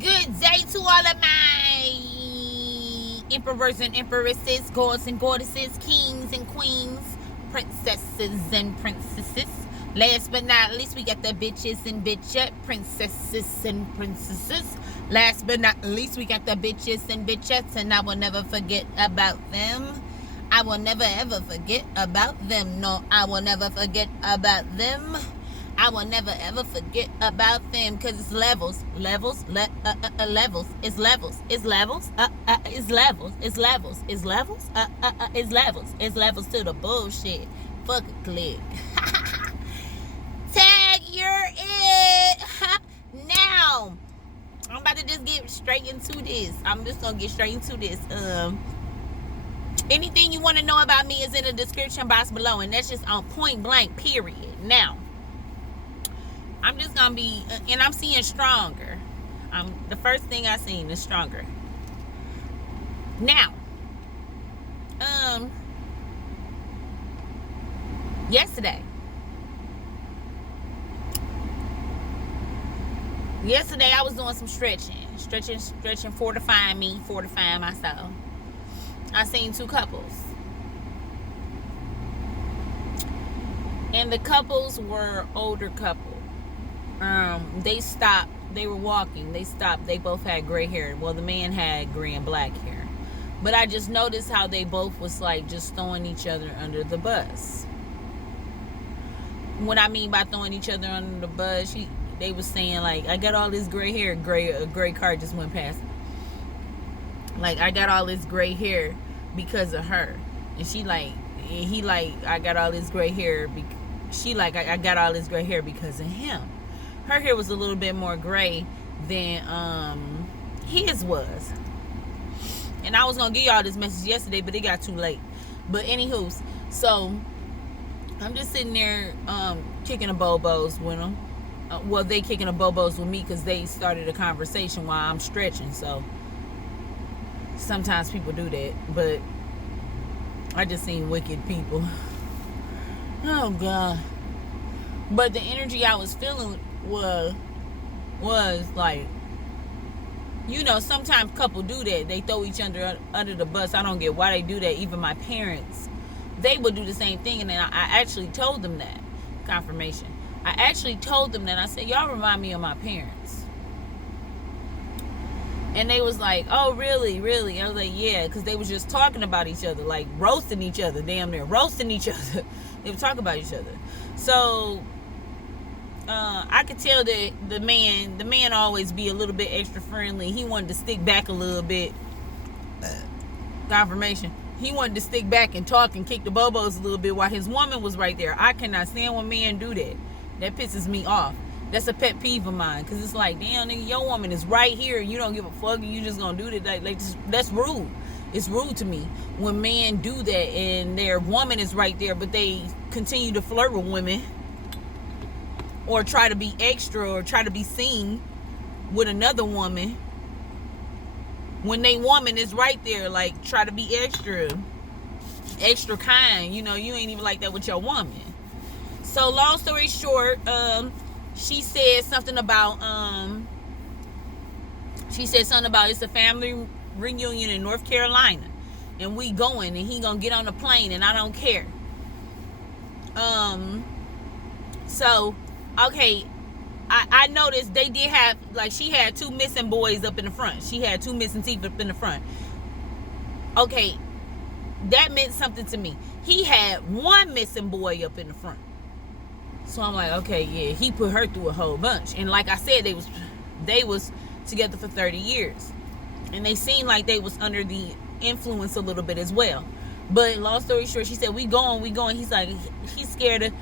Good day to all of my emperors and empresses, gods and goddesses, kings and queens, princesses and princesses. Last but not least, we got the bitches and bitchet, princesses and princesses. Last but not least, we got the bitches and bitchettes, and I will never forget about them. I will never ever forget about them. No, I will never forget about them. I will never ever forget about them, because it's levels, levels, levels, it's levels, it's levels, it's levels, it's levels, it's levels, it's levels, it's levels to the bullshit. Fuck a click. Tag, you're it. Now, I'm about to just get straight into this. I'm just gonna get straight into this. Anything you want to know about me is in the description box below, and that's just on point blank, period. Now, I'm just gonna be, and I'm seeing stronger. The first thing I seen is stronger. Now, yesterday I was doing some stretching, fortifying myself. I seen two couples, and the couples were older couple. They stopped. They were walking. They stopped. They both had gray hair. Well, the man had gray and black hair. But I just noticed how they both was like just throwing each other under the bus. What I mean by throwing each other under the bus, they was saying like, I got all this gray hair. A gray car just went past me. Like, I got all this gray hair because of her. And he like, I got all this gray hair. She like, I got all this gray hair because of him. Her hair was a little bit more gray than his was. And I was going to give y'all this message yesterday, but it got too late. But anywho, so I'm just sitting there kicking the bobos with them. Well, they kicking the bobos with me because they started a conversation while I'm stretching. So sometimes people do that. But I just seen wicked people. Oh, God. But the energy I was feeling was like, sometimes couples do that. They throw each other under the bus. I don't get why they do that. Even my parents, they would do the same thing. And then I actually told them that. Confirmation. I actually told them that. I said, y'all remind me of my parents. And they was like, oh, really? I was like, yeah, because they was just talking about each other, like roasting each other, damn near roasting each other. They would talk about each other. So I could tell that the man always be a little bit extra friendly. He wanted to stick back a little bit. Confirmation. He wanted to stick back and talk and kick the bobos a little bit while his woman was right there. I cannot stand when men do that. That pisses me off. That's a pet peeve of mine, because it's like, damn, nigga, your woman is right here and you don't give a fuck and you just gonna do that. Like that's rude. It's rude to me when men do that and their woman is right there, but they continue to flirt with women or try to be extra or try to be seen with another woman when they woman is right there. Like, try to be extra kind. You ain't even like that with your woman. So long story short, she said something about it's a family reunion in North Carolina and we going, and he gonna get on the plane and I don't care. So okay, I noticed they did have, like, she had two missing boys up in the front. She had two missing teeth up in the front. Okay, that meant something to me. He had one missing boy up in the front. So I'm like, okay, yeah, he put her through a whole bunch. And like I said, they was together for 30 years. And they seemed like they was under the influence a little bit as well. But long story short, she said, we going. He's like, he's scared of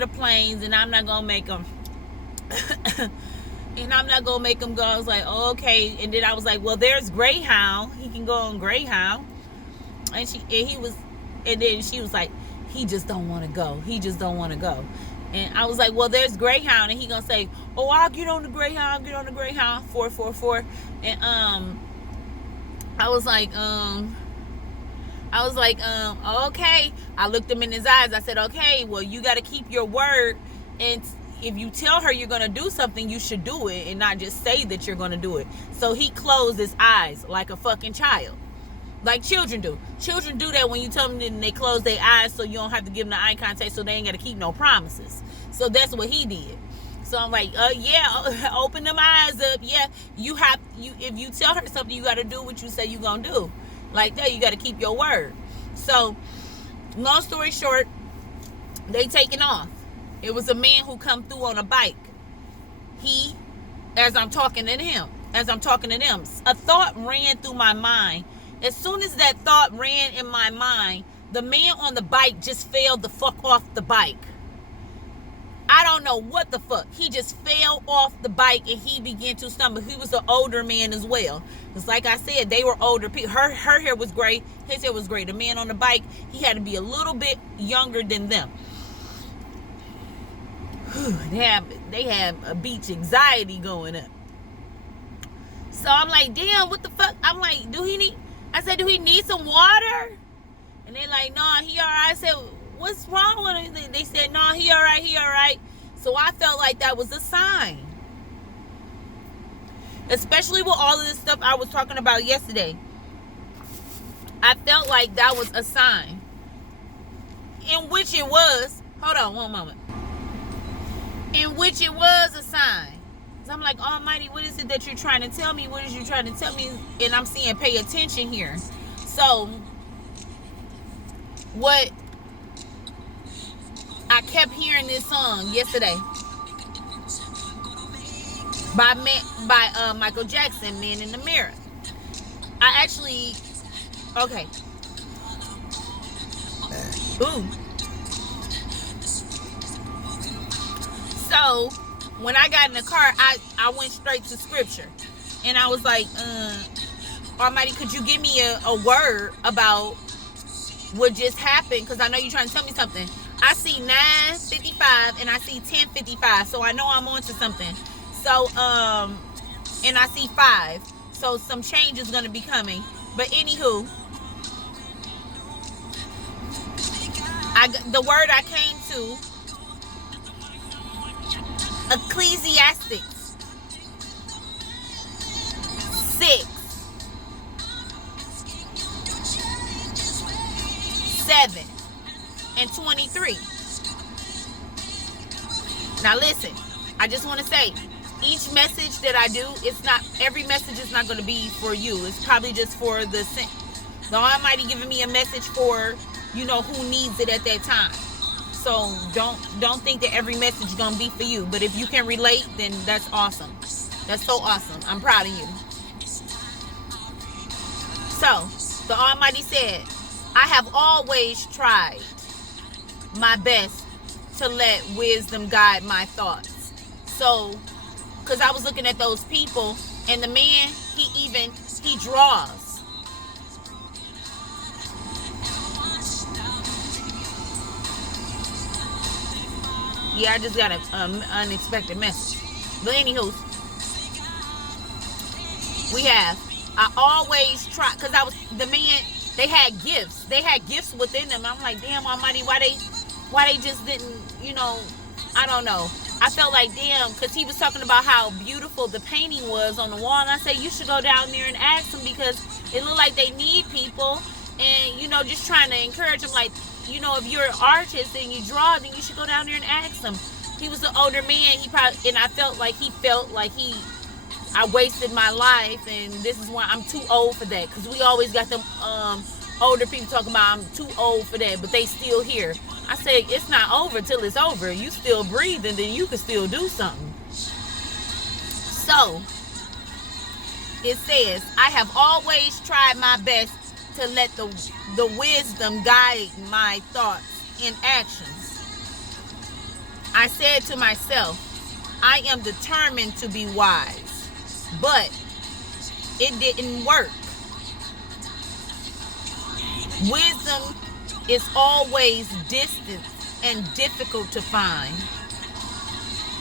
the planes, and I'm not gonna make him go. I was like, oh, okay. And then I was like, well, there's Greyhound. He can go on Greyhound. And then she was like, he just don't want to go. And I was like, well, there's Greyhound. And he gonna say, oh, I'll get on the Greyhound. 444. And I was like, okay. I looked him in his eyes. I said, okay, well, you got to keep your word. And if you tell her you're going to do something, you should do it and not just say that you're going to do it. So he closed his eyes like a fucking child. Like children do. Children do that when you tell them and they close their eyes so you don't have to give them the eye contact, so they ain't got to keep no promises. So that's what he did. So I'm like, yeah, open them eyes up. Yeah, if you tell her something, you got to do what you say you going to do. Like that, you got to keep your word. So, long story short, they taking off. It was a man who come through on a bike. As I'm talking to them, a thought ran through my mind. As soon as that thought ran in my mind, the man on the bike just fell the fuck off the bike. I don't know what the fuck. He just fell off the bike and he began to stumble. He was an older man as well. It's like I said, they were older people. Her hair was gray. His hair was gray. The man on the bike, he had to be a little bit younger than them. They have a beach anxiety going up. So I'm like, damn, what the fuck? I'm like, do he need some water? And they're like, no, he all right. I said, what's wrong with him? They said, no, he all right. So I felt like that was a sign. Especially with all of this stuff I was talking about yesterday. I felt like that was a sign. In which it was. Hold on one moment. In which it was a sign. So I'm like, Almighty, what is it that you're trying to tell me? What is you trying to tell me? And I'm seeing pay attention here. So what I kept hearing this song yesterday by Michael Jackson, Man in the Mirror. Okay. Ooh. So when I got in the car, I went straight to scripture. And I was like, Almighty, could you give me a word about what just happened? Because I know you're trying to tell me something. I see 9:55 and I see 10:55. So I know I'm on to something. So, and I see 5. So some change is going to be coming. But anywho, the word I came to, Ecclesiastes 6, 7, and 23. Now listen, I just want to say, each message that I do, every message is not going to be for you. It's probably just for the Almighty giving me a message for, who needs it at that time. So don't think that every message is going to be for you. But if you can relate, then that's awesome. That's so awesome. I'm proud of you. So, the Almighty said, I have always tried my best to let wisdom guide my thoughts. So, because I was looking at those people, and the man, he draws. Yeah, I just got an unexpected message. But anywho, I always try, because the man, they had gifts. They had gifts within them. I'm like, damn, Almighty, why they just didn't, I don't know. I felt like, damn, because he was talking about how beautiful the painting was on the wall. And I said, you should go down there and ask them, because it looked like they need people. And, just trying to encourage them, like, if you're an artist and you draw, then you should go down there and ask him. He was an older man. And I felt like I wasted my life, and this is why I'm too old for that. Because we always got them older people talking about I'm too old for that, but they still here. I said, it's not over till it's over. You still breathing, then you can still do something. So, it says, I have always tried my best to let the wisdom guide my thoughts and actions. I said to myself, I am determined to be wise, but it didn't work. Wisdom is always distant and difficult to find.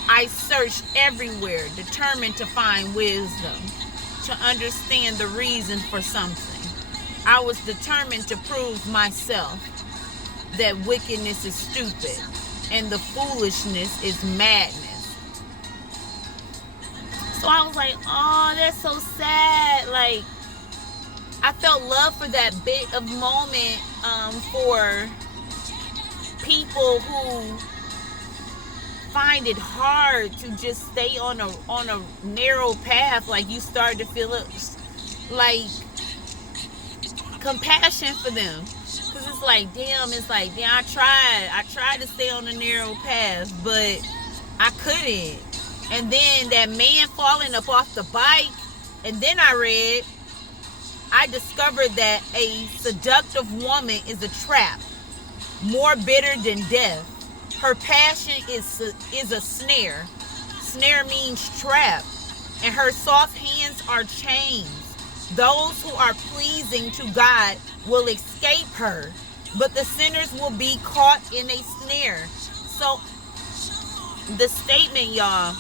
I searched everywhere, determined to find wisdom, to understand the reason for something. I was determined to prove myself that wickedness is stupid and the foolishness is madness. So I was like, oh, that's so sad. Like, I felt love for that bit of moment for people who find it hard to just stay on a narrow path. Like, you start to feel it, like compassion for them, because it's like, damn, I tried to stay on the narrow path, but I couldn't. And then that man falling up off the bike, and then I discovered that a seductive woman is a trap, more bitter than death. Her passion is a snare. Snare means trap. And her soft hands are chains. Those who are pleasing to God will escape her, but the sinners will be caught in a snare. So the statement, y'all,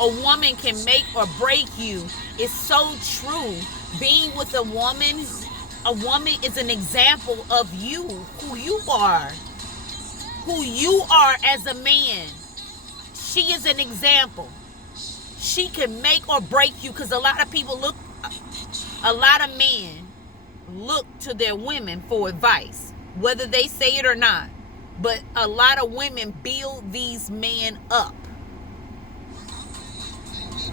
a woman can make or break you, is so true. Being with a woman is an example of you, who you are as a man. She is an example. She can make or break you, because a lot of men look to their women for advice, whether they say it or not. But a lot of women build these men up.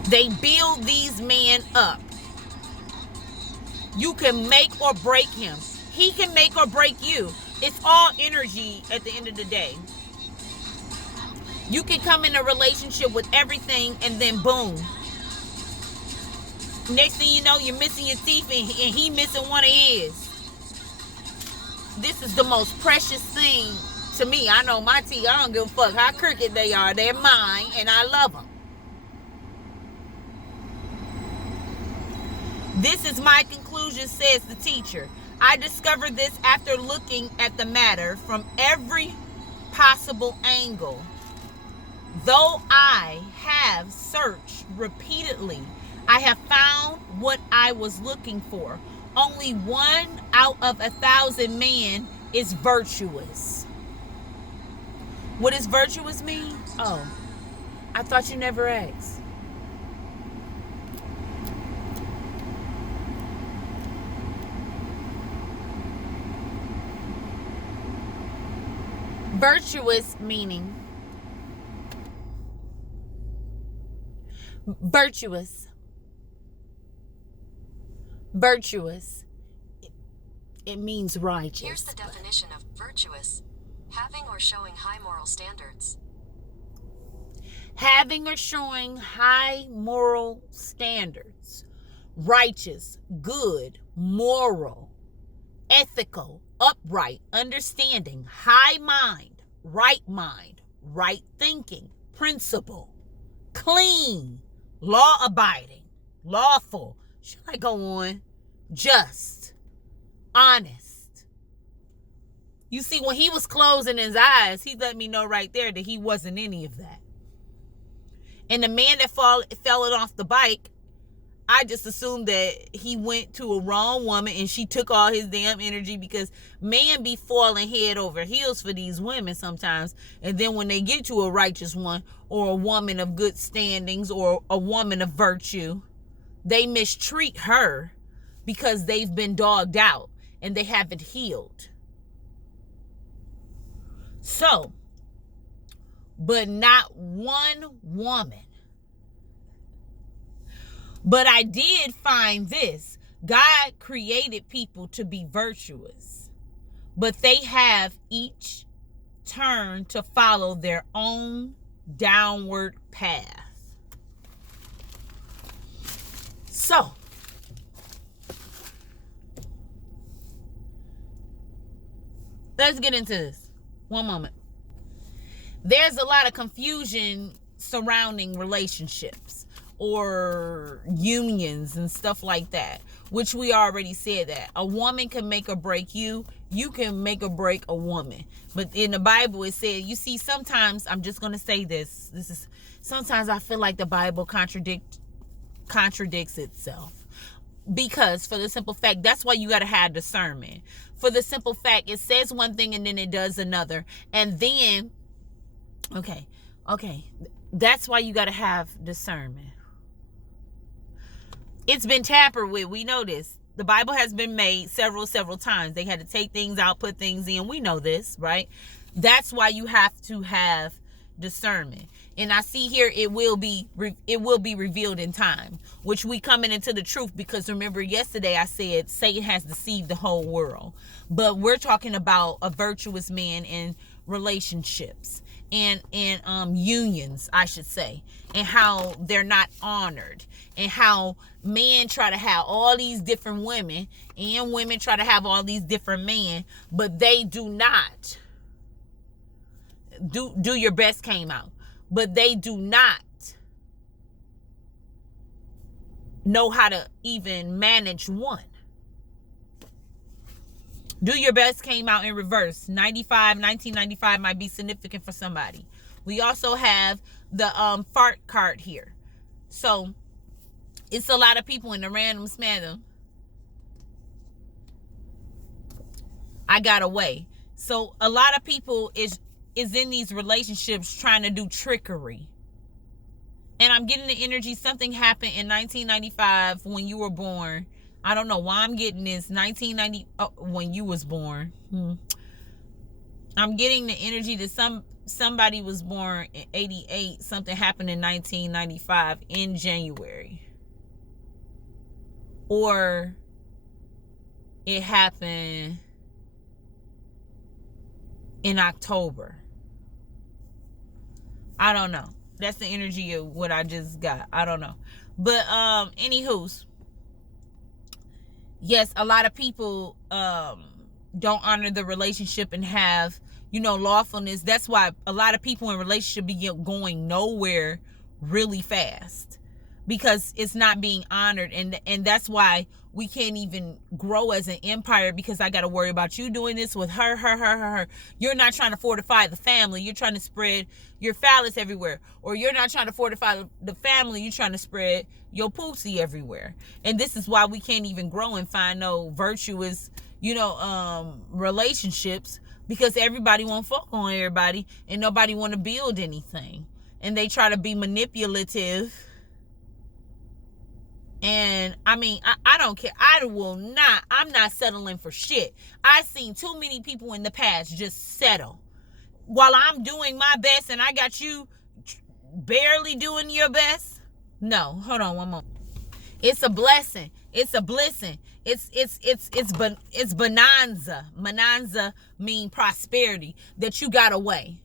They build these men up. You can make or break him. He can make or break you. It's all energy at the end of the day. You can come in a relationship with everything, and then boom. Next thing you know, you're missing your teeth, and he missing one of his. This is the most precious thing to me. I know my teeth, I don't give a fuck how crooked they are. They're mine, and I love them. This is my conclusion, says the teacher. I discovered this after looking at the matter from every possible angle. Though I have searched repeatedly, I have found what I was looking for. Only 1 out of 1,000 men is virtuous. What does virtuous mean? Oh, I thought you never asked. Virtuous meaning virtuous. It means righteous. Here's the definition of virtuous: having or showing high moral standards. Having or showing high moral standards. Righteous, good, moral, ethical, upright, understanding, high mind, right thinking, principle, clean, law-abiding, lawful. Should I go on? Just, honest. You see, when he was closing his eyes, he let me know right there that he wasn't any of that. And the man that fell off the bike, I just assumed that he went to a wrong woman and she took all his damn energy, because men be falling head over heels for these women sometimes. And then when they get to a righteous one, or a woman of good standings, or a woman of virtue, they mistreat her because they've been dogged out and they haven't healed. So, but not one woman. But I did find this. God created people to be virtuous, but they have each turned to follow their own downward path. So, let's get into this. One moment. There's a lot of confusion surrounding relationships or unions and stuff like that, which we already said that a woman can make or break you. You can make or break a woman. But in the Bible it said, you see, sometimes, I'm just going to say this is, sometimes I feel like the Bible contradicts itself. Because for the simple fact, that's why you got to have discernment. For the simple fact, it says one thing and then it does another. And then, okay, that's why you got to have discernment. It's been tampered with. We know this. The Bible has been made several times. They had to take things out, put things in. We know this, right? That's why you have to have discernment. And I see here it will be revealed in time, which we coming into the truth, because remember yesterday I said Satan has deceived the whole world. But we're talking about a virtuous man in relationships and unions, I should say, and how they're not honored, and how men try to have all these different women and women try to have all these different men, but they do not. Do Your Best came out, but they do not know how to even manage one. Do Your Best came out in reverse. 1995 might be significant for somebody. We also have the fart card here. So it's a lot of people in the random smatter. I got away. So a lot of people is in these relationships trying to do trickery. And I'm getting the energy, something happened in 1995 when you were born. I don't know why I'm getting this. 1990, when you was born. I'm getting the energy that somebody was born in 88. Something happened in 1995 in January. Or it happened in October. I don't know. That's the energy of what I just got. I don't know. But anywho's, yes, a lot of people don't honor the relationship and have, lawfulness. That's why a lot of people in relationship be going nowhere really fast, because it's not being honored. And that's why we can't even grow as an empire, because I got to worry about you doing this with her. You're not trying to fortify the family. You're trying to spread your phallus everywhere. Or you're not trying to fortify the family. You're trying to spread your pussy everywhere. And this is why we can't even grow and find no virtuous, relationships, because everybody won't fuck on everybody and nobody want to build anything. And they try to be manipulative. And I mean, I don't care. I'm not settling for shit. I've seen too many people in the past just settle while I'm doing my best, and I got you barely doing your best. No, hold on one moment. It's a blessing. It's a blessing. It's bonanza. Bonanza mean prosperity, that you got away.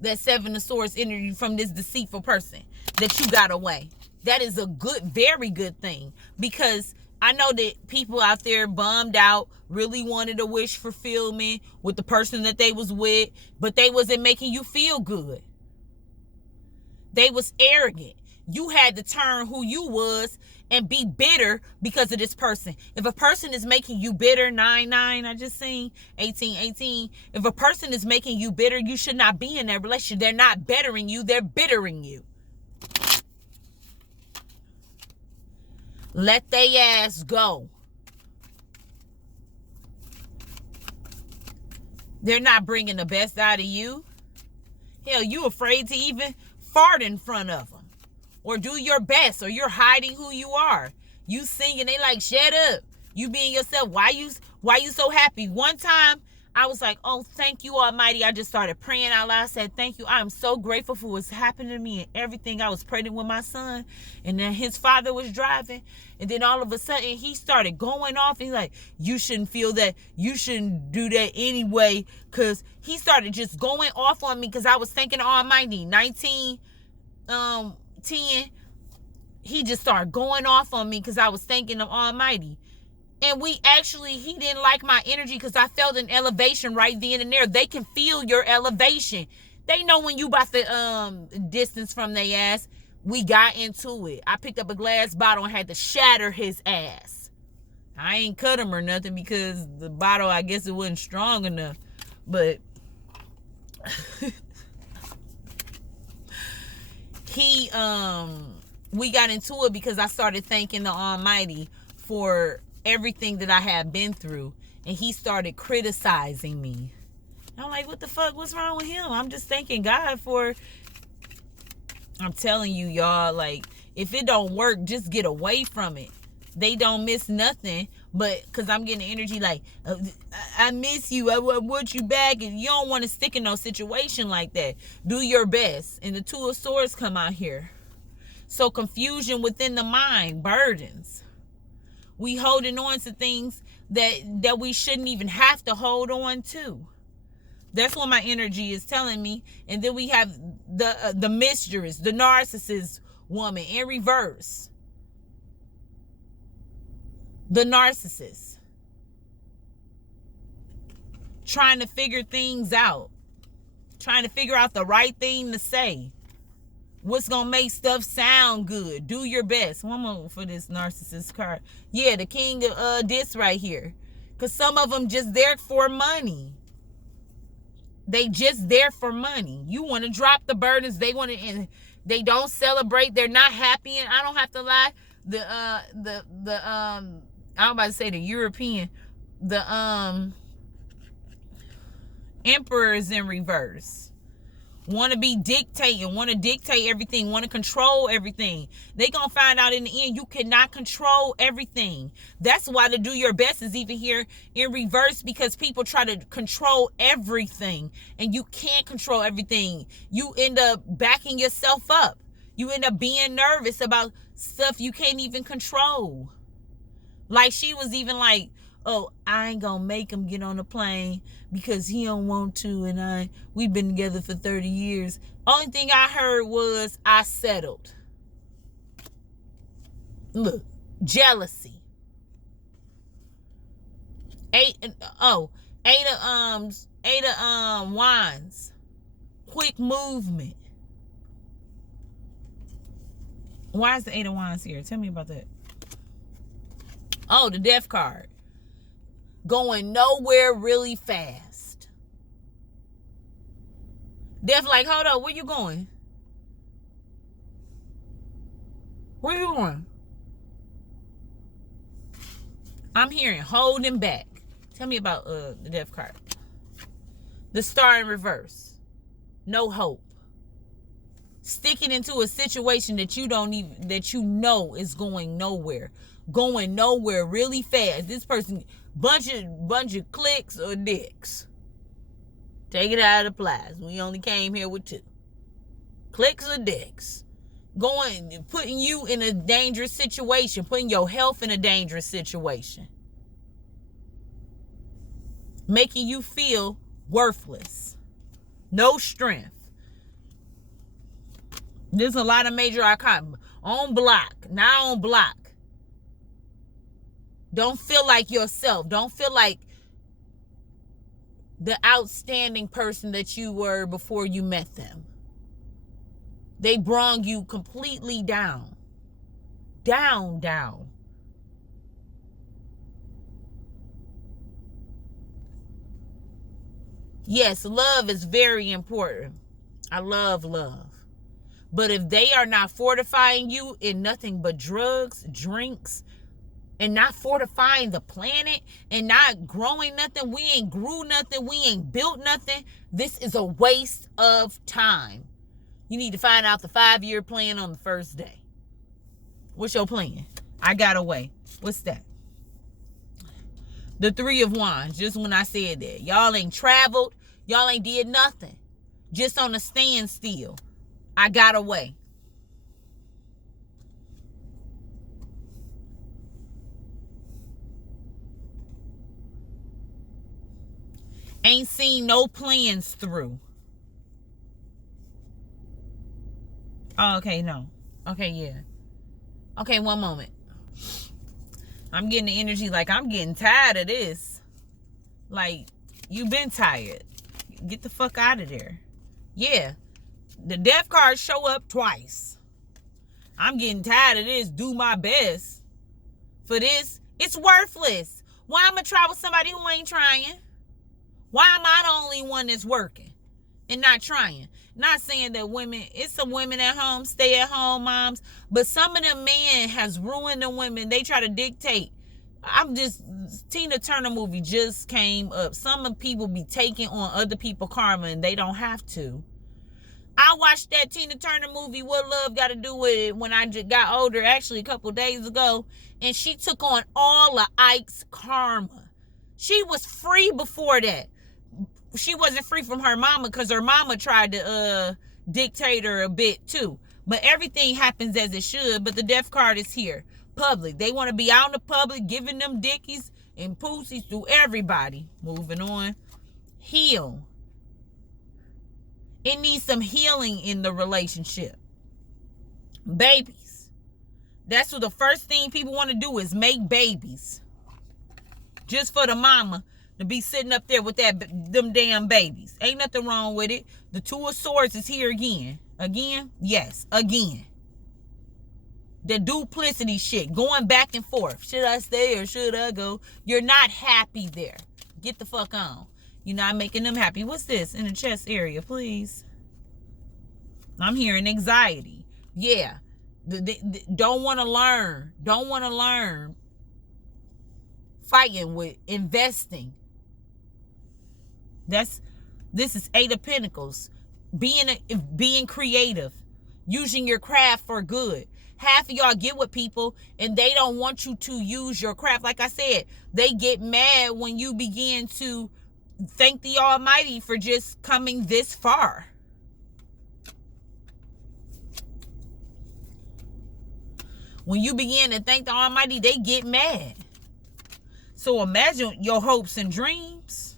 That Seven of Swords energy from this deceitful person, that you got away. That is a good, very good thing, because I know that people out there bummed out, really wanted a wish fulfillment with the person that they was with, but they wasn't making you feel good. They was arrogant. You had to turn who you was and be bitter because of this person. If a person is making you bitter, 9-9, I just seen 18-18. If a person is making you bitter, you should not be in that relationship. They're not bettering you, they're bittering you. Let they ass go. They're not bringing the best out of you. Hell, you afraid to even fart in front of them or do your best, or you're hiding who you are. You singing, they like, shut up. You being yourself. Why you so happy? One time I was like, oh, thank you, Almighty. I just started praying out loud. I said, thank you. I'm so grateful for what's happening to me and everything. I was pregnant with my son, and then his father was driving, and then all of a sudden he started going off. He's like, you shouldn't feel that. You shouldn't do that anyway, because he started just going off on me because I was thinking Almighty. 1910, he just started going off on me because I was thinking of Almighty. And he didn't like my energy because I felt an elevation right then and there. They can feel your elevation. They know when you about to distance from their ass. We got into it. I picked up a glass bottle and had to shatter his ass. I ain't cut him or nothing because the bottle, I guess it wasn't strong enough. But we got into it because I started thanking the Almighty for everything that I had been through, and he started criticizing me. I'm like, what the fuck? What's wrong with him? I'm just thanking God for. I'm telling you, y'all, like, If it don't work, just get away from it. They don't miss nothing, but because I'm getting energy like, I miss you, I want you back, and you don't want to stick in no situation like that. Do your best. And the Two of Swords come out here. So confusion within the mind, burdens. We holding on to things that we shouldn't even have to hold on to. That's what my energy is telling me. And then we have the mistress, the narcissist woman in reverse. The narcissist. Trying to figure things out. Trying to figure out the right thing to say. What's going to make stuff sound good. Do your best. One more for this narcissist card. Yeah, the king of this right here. Because some of them just there for money. They just there for money. You want to drop the burdens. They want to, and they don't celebrate. They're not happy. And I don't have to lie. I'm about to say the European, the emperor is in reverse. Want to be dictating, want to dictate everything, want to control everything. They gonna find out in the end you cannot control everything. That's why the do your best is even here in reverse, because people try to control everything and you can't control everything. You end up backing yourself up. You end up being nervous about stuff you can't even control. Like she was even like, oh, I ain't gonna make him get on the plane because he don't want to, and we've been together for 30 years. Only thing I heard was I settled. Look, jealousy. Eight of wands. Quick movement. Why is the Eight of Wands here? Tell me about that. Oh, the Death card. Going nowhere really fast. Death like, hold up, where you going? Where you going? I'm hearing holding back. Tell me about the Death card. The Star in reverse. No hope. Sticking into a situation that you don't even, that you know is going nowhere. Going nowhere really fast. This person, bunch of clicks or dicks. Take it out of the plies. We only came here with 2. Clicks or dicks. Putting you in a dangerous situation. Putting your health in a dangerous situation. Making you feel worthless. No strength. There's a lot of major arcana. On block. Now on block. Don't feel like yourself. Don't feel like the outstanding person that you were before you met them. They brung you completely down. Down. Yes, love is very important. I love love. But if they are not fortifying you in nothing but drugs, drinks, and not fortifying the planet and not growing nothing, we ain't grew nothing, we ain't built nothing, this is a waste of time. You need to find out the 5-year plan on the first day. What's your plan? I got away. What's that? The 3 of Wands, just when I said that. Y'all ain't traveled. Y'all ain't did nothing. Just on a standstill. I got away. Ain't seen no plans through. Oh, okay, no. Okay, yeah. Okay, one moment. I'm getting the energy like I'm getting tired of this. Like, you've been tired. Get the fuck out of there. Yeah. The Death cards show up twice. I'm getting tired of this. Do my best. For this, it's worthless. Why am I try with somebody who ain't trying? Why am I the only one that's working and not trying? Not saying that women, it's some women at home, stay at home moms, but some of them men has ruined the women. They try to dictate. Tina Turner movie just came up. Some of people be taking on other people's karma and they don't have to. I watched that Tina Turner movie, What Love Got to Do with It, when I just got older, actually a couple days ago, and she took on all of Ike's karma. She was free before that. She wasn't free from her mama because her mama tried to dictate her a bit too. But everything happens as it should. But the death card is here. Public. They want to be out in the public giving them dickies and pussies to everybody. Moving on. Heal. It needs some healing in the relationship. Babies. That's what the first thing people want to do is make babies. Just for the mama to be sitting up there with them damn babies. Ain't nothing wrong with it. The Two of Swords is here again. Again? Yes, again. The duplicity shit. Going back and forth. Should I stay or should I go? You're not happy there. Get the fuck on. You're not making them happy. What's this in the chest area, please? I'm hearing anxiety. Yeah. Don't want to learn. Don't want to learn. Fighting with investing. This is Eight of Pentacles. Being creative. Using your craft for good. Half of y'all get with people and they don't want you to use your craft. Like I said, they get mad when you begin to thank the Almighty for just coming this far. When you begin to thank the Almighty, they get mad. So imagine your hopes and dreams.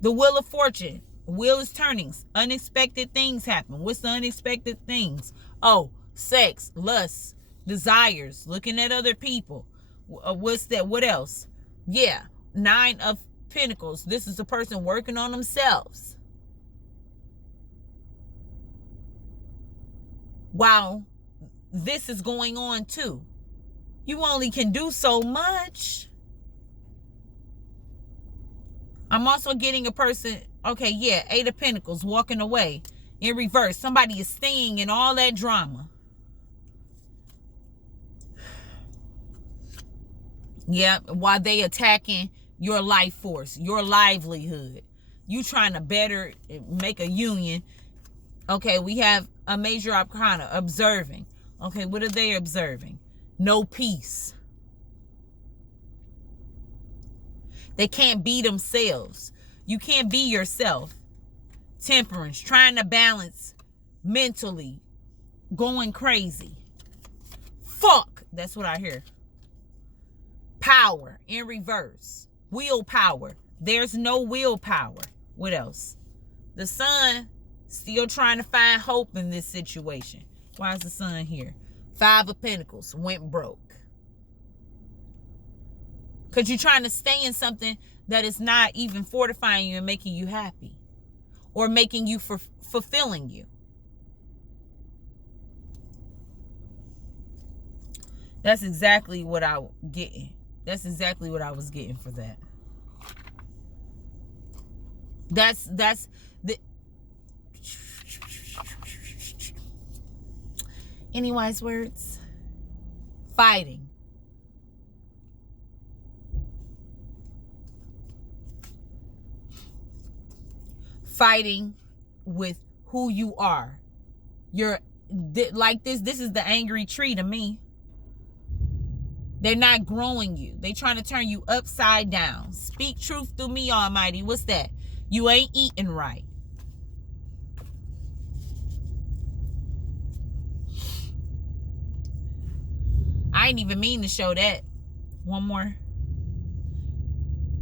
The Wheel of Fortune. Wheel is turning. Unexpected things happen. What's the unexpected things? Oh, sex, lust, desires, looking at other people. What's that? What else? Yeah, Nine of Pentacles. This is a person working on themselves. Wow, this is going on too. You only can do so much. I'm also getting a person, okay, yeah, Eight of Pentacles, walking away in reverse. Somebody is staying in all that drama. Yeah, while they attacking your life force, your livelihood. You trying to better make a union. Okay, we have a major arcana, observing. Okay, what are they observing? No peace. They can't be themselves. You can't be yourself. Temperance, trying to balance mentally, going crazy. Fuck, that's what I hear. Power in reverse. Willpower. There's no willpower. What else? The Sun still trying to find hope in this situation. Why is the Sun here? Five of Pentacles went broke. Because you're trying to stay in something that is not even fortifying you and making you happy. Or making you fulfilling you. That's exactly what I getting. That's exactly what I was getting for that. That's the. Any wise words? Fighting. Fighting with who you are. You're like this. This is the angry tree to me. They're not growing you. They trying to turn you upside down. Speak truth through me, Almighty. What's that? You ain't eating right. I ain't even mean to show that. One more.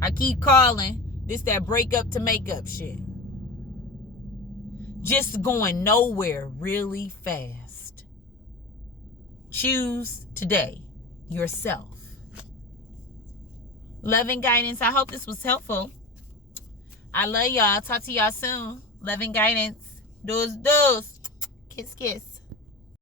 I keep calling. This that break up to make up shit. Just going nowhere really fast. Choose today yourself. Love and guidance. I hope this was helpful. I love y'all. Talk to y'all soon. Love and guidance. Dos. Kiss, kiss.